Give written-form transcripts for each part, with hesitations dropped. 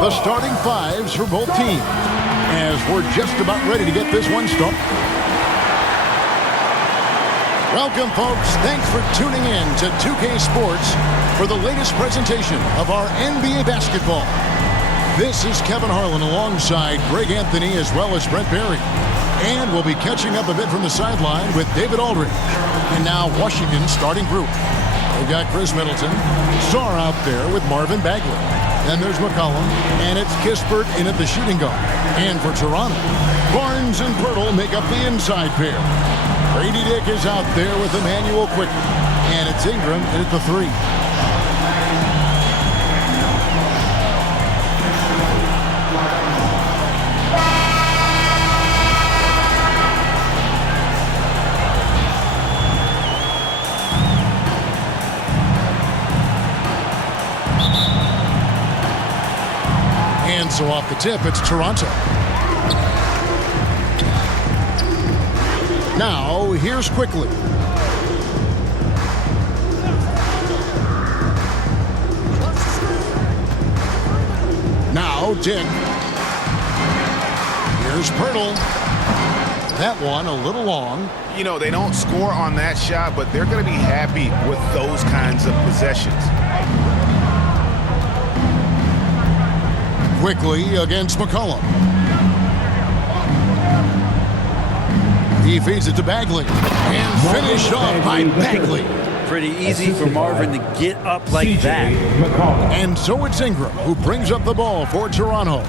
the starting fives for both teams, as we're just about ready to get this one started. Welcome, folks. Thanks for tuning in to 2K Sports for the latest presentation of our NBA basketball. This is Kevin Harlan alongside Greg Anthony as well as Brent Berry. And we'll be catching up a bit from the sideline with David Aldridge. And now Washington's starting group. We've got Chris Middleton, Sarr out there with Marvin Bagley. Then there's McCollum, and it's Kispert in at the shooting guard. And for Toronto, Barnes and Poeltl make up the inside pair. Grady Dick is out there with Emmanuel Quickly. And it's Ingram in at the three. And so off the tip, it's Toronto. Now, here's Quickly. Now, Dick. Here's Poeltl. That one a little long. You know, they don't score on that shot, but they're going to be happy with those kinds of possessions. Quickly against McCollum. He feeds it to Bagley. And finished off by Bagley. Pretty easy for Marvin to get up like that. And so it's Ingram who brings up the ball for Toronto.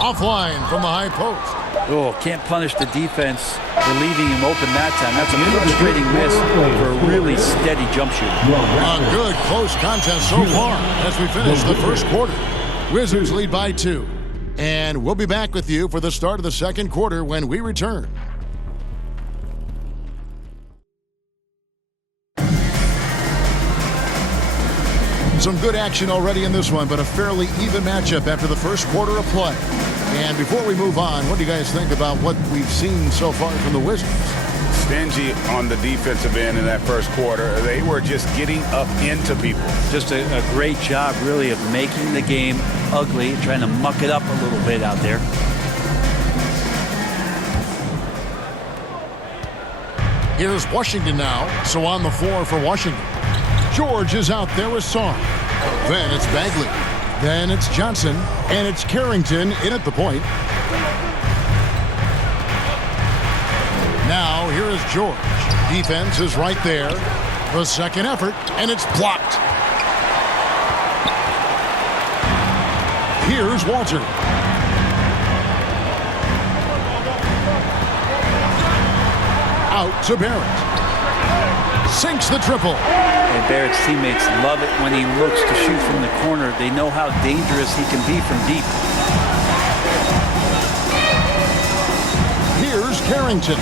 Offline from the high post. Oh, can't punish the defense for leaving him open that time. That's a frustrating miss for a really steady jump shooter. A good close contest so far as we finish the first quarter. Wizards lead by 2. And we'll be back with you for the start of the second quarter when we return. Some good action already in this one, but a fairly even matchup after the first quarter of play. And before we move on, what do you guys think about what we've seen so far from the Wizards? Stingy on the defensive end in that first quarter. They were just getting up into people. Just a great job, really, of making the game ugly, trying to muck it up a little bit out there. Here's Washington now. So on the floor for Washington. George is out there with Sarr. Then it's Bagley. Then it's Johnson. And it's Carrington in at the point. Now here is George. Defense is right there. The second effort, and it's blocked. Here's Walter. Out to Barrett. Sinks the triple. And Barrett's teammates love it when he looks to shoot from the corner. They know how dangerous he can be from deep. Here's Carrington.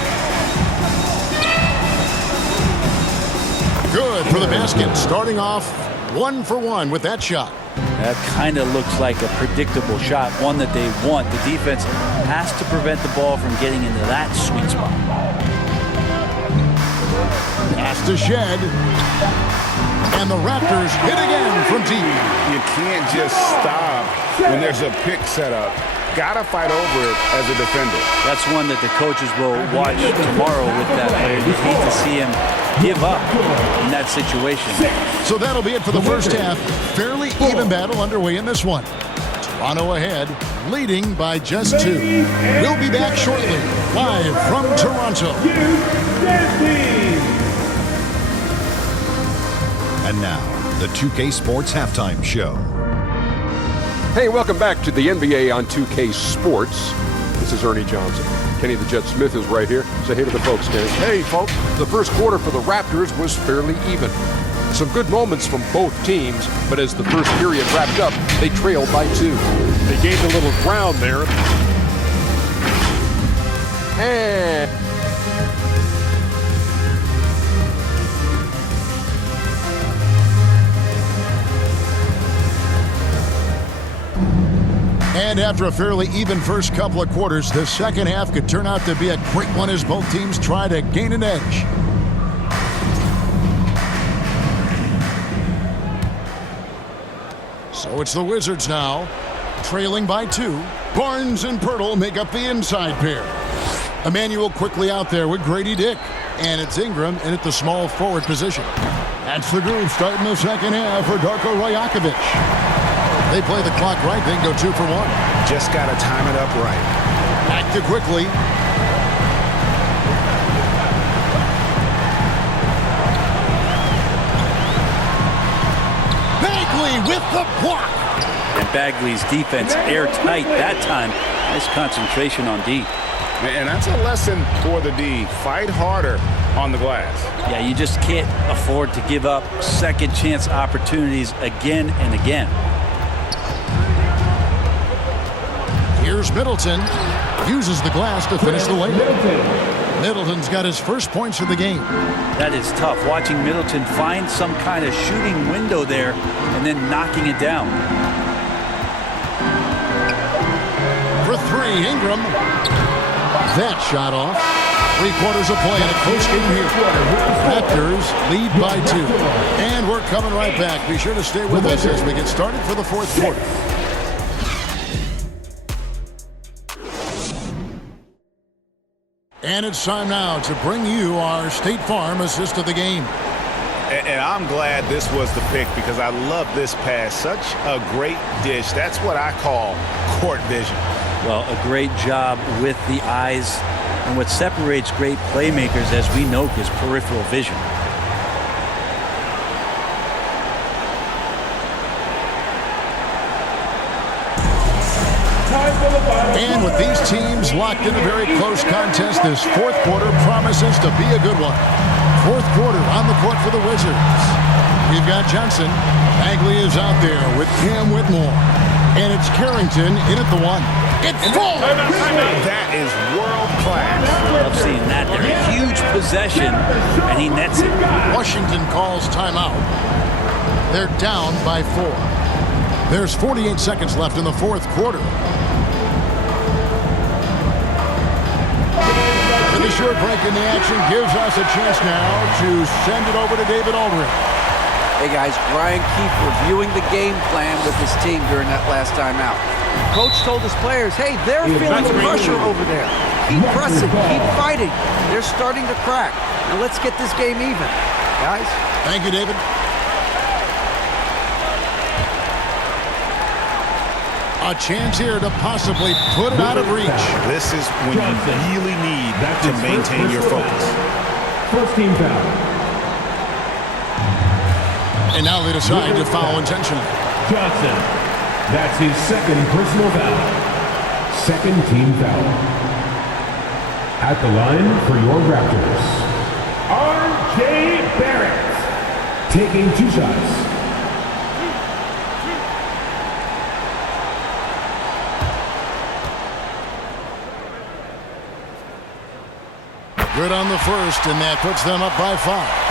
Good for the basket. Starting off 1 for 1 with that shot. That kind of looks like a predictable shot, one that they want. The defense has to prevent the ball from getting into that sweet spot. Pass to Shed. And the Raptors hit again from deep. You can't just stop when there's a pick set up. Gotta fight over it as a defender. That's one that the coaches will watch tomorrow with that player. You hate to see him give up in that situation. So that'll be it for the first half. Fairly even battle underway in this one. Toronto ahead, leading by just 2. We'll be back shortly, live from Toronto. And now, the 2K Sports Halftime Show. Hey, welcome back to the NBA on 2K Sports. This is Ernie Johnson. Kenny the Jet Smith is right here. Say hey to the folks, Kenny. Hey, folks. The first quarter for the Raptors was fairly even. Some good moments from both teams, but as the first period wrapped up, they trailed by 2. They gained a little ground there. And after a fairly even first couple of quarters, the second half could turn out to be a great one as both teams try to gain an edge. So it's the Wizards now, trailing by 2. Barnes and Poeltl make up the inside pair. Emmanuel quickly out there with Grady Dick. And it's Ingram in at the small forward position. That's the groove starting the second half for Darko Rajakovic. They play the clock right, they can go 2 for 1. Just got to time it up right. Back to quickly. Bagley with the block. And Bagley's defense airtight that time. Nice concentration on D. And that's a lesson for the D. Fight harder on the glass. Yeah, you just can't afford to give up second chance opportunities again and again. Here's Middleton. Uses the glass to finish the layup. Middleton's got his first points of the game. That is tough, watching Middleton find some kind of shooting window there and then knocking it down. For 3, Ingram. That shot off. 3 quarters of play in a close game here. Raptors lead by 2. And we're coming right back. Be sure to stay with us as we get started for the fourth quarter. And it's time now to bring you our State Farm assist of the game. And I'm glad this was the pick because I love this pass. Such a great dish. That's what I call court vision. Well, a great job with the eyes. And what separates great playmakers, as we know, is peripheral vision. And with these teams locked in a very close contest, this fourth quarter promises to be a good one. Fourth quarter on the court for the Wizards. We've got Johnson. Bagley is out there with Cam Whitmore. And it's Carrington in at the 1. It's full! That is world class. Love seeing that there. A huge possession, and he nets it. Washington calls timeout. They're down by 4. There's 48 seconds left in the fourth quarter. And the short break in the action gives us a chance now to send it over to David Aldridge. Hey guys, Brian Keefe reviewing the game plan with his team during that last timeout. Coach told his players, hey, they're feeling the pressure over there. Keep pressing, keep fighting. They're starting to crack. Now let's get this game even, guys. Thank you, David. A chance here to possibly put it out of reach. This is when you really need to maintain your focus. First team foul. And now they decide to foul intentionally. Johnson. That's his second personal foul. Second team foul. At the line for your Raptors, R.J. Barrett. Taking 2 shots. Good on the first, and that puts them up by 5.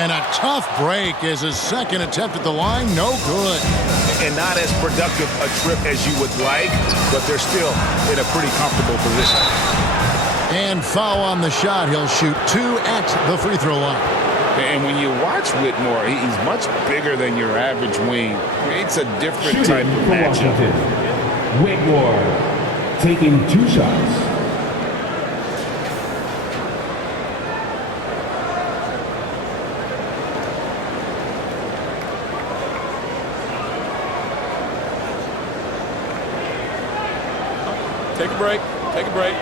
And a tough break as his second attempt at the line, no good. And not as productive a trip as you would like, but they're still in a pretty comfortable position. And foul on the shot. He'll shoot 2 at the free throw line. And when you watch Whitmore, he's much bigger than your average wing. Creates a different type of matchup. Whitmore taking 2 shots. Take a break. Take a break.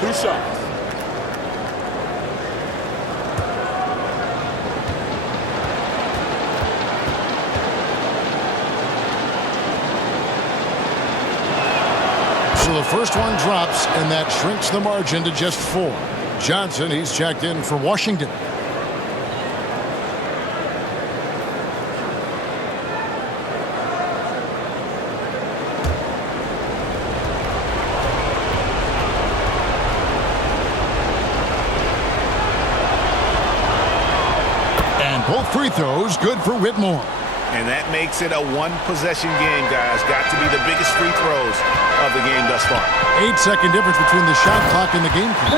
2 shots. So the first one drops, and that shrinks the margin to just 4. Johnson, he's checked in for Washington. Both free throws good for Whitmore. And that makes it a one-possession game, guys. Got to be the biggest free throws of the game thus far. 8-second difference between the shot clock and the game clock.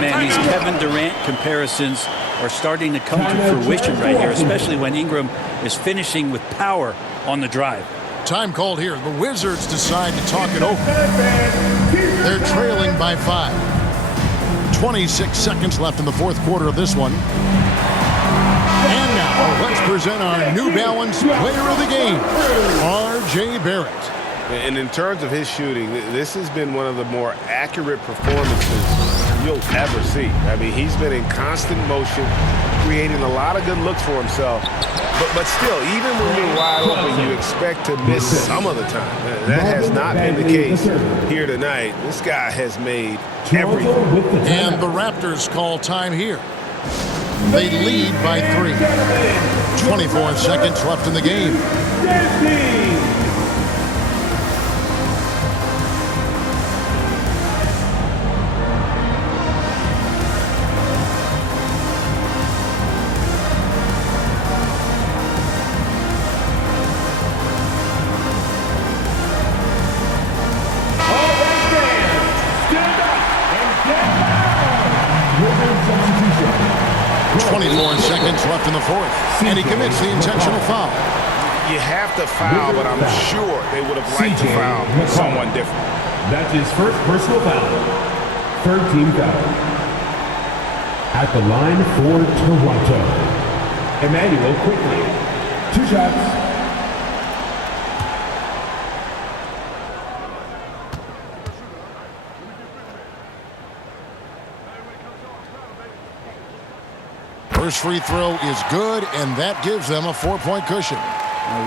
Man, these Kevin Durant comparisons are starting to come to fruition right here, especially when Ingram is finishing with power on the drive. Time called here. The Wizards decide to talk it over. They're trailing by 5. 26 seconds left in the fourth quarter of this one. And now, let's present our New Balance Player of the Game, R.J. Barrett. And in terms of his shooting, this has been one of the more accurate performances you'll ever see. I mean, he's been in constant motion, creating a lot of good looks for himself. But still, even when you're wide open, you expect to miss some of the time. That has not been the case here tonight. This guy has made everything. And the Raptors call time here. They lead by 3. 24 seconds left in the game. All right, fans, stand up and get down. Wizards substitution. 24 seconds left in the fourth. And he commits the intentional foul. You have to foul, but I'm sure they would have liked to foul someone different. That's his first personal foul. Third team foul. At the line for Toronto, Emmanuel quickly. 2 shots. First free throw is good, and that gives them a 4-point cushion.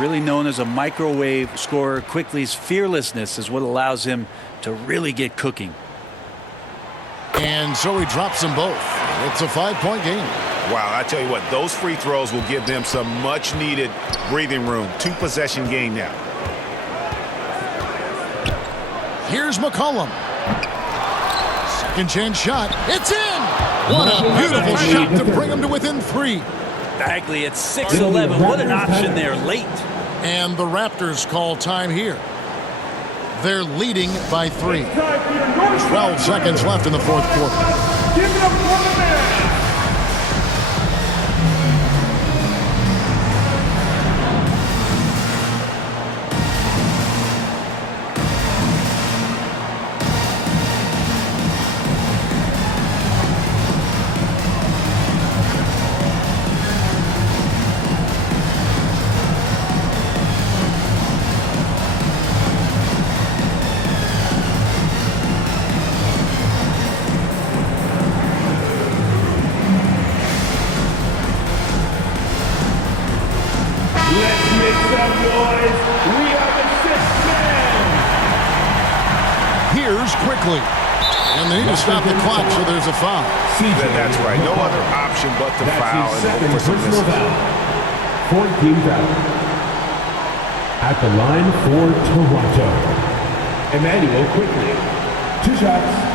Really known as a microwave scorer, Quickly's fearlessness is what allows him to really get cooking. And so he drops them both. It's a 5-point game. Wow, I tell you what, those free throws will give them some much-needed breathing room. 2-possession game now. Here's McCollum. Second chance shot. It's in! What a beautiful shot to bring them to within 3. Bagley at 6'11". What an option there late. And the Raptors call time here. They're leading by 3. 12 seconds left in the fourth quarter. Give it up for the man. Here's Quickly. And they need to stop the clock, so there's a foul. That's right. No other option but to foul. That's his second personal foul. 14 foul. At the line for Toronto, Emmanuel quickly. 2 shots.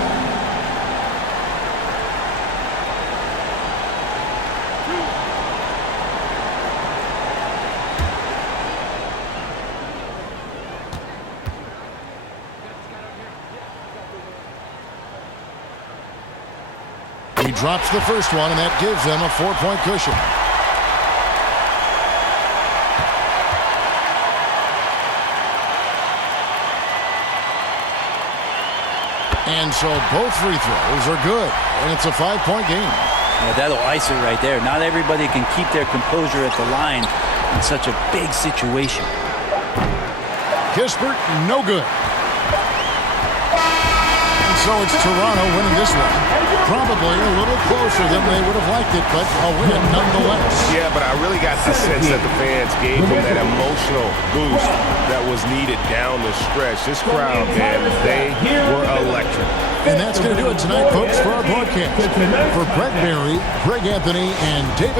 He drops the first one, and that gives them a 4-point cushion. And so both free throws are good, and it's a 5-point game. Yeah, that'll ice it right there. Not everybody can keep their composure at the line in such a big situation. Kispert, no good. And so it's Toronto winning this one. Probably a little closer than they would have liked it, but a win nonetheless. Yeah, but I really got the sense that the fans gave them that emotional boost that was needed down the stretch. This crowd, man, they were electric. And that's going to do it tonight, folks, for our broadcast. For Brett Berry, Greg Anthony, and David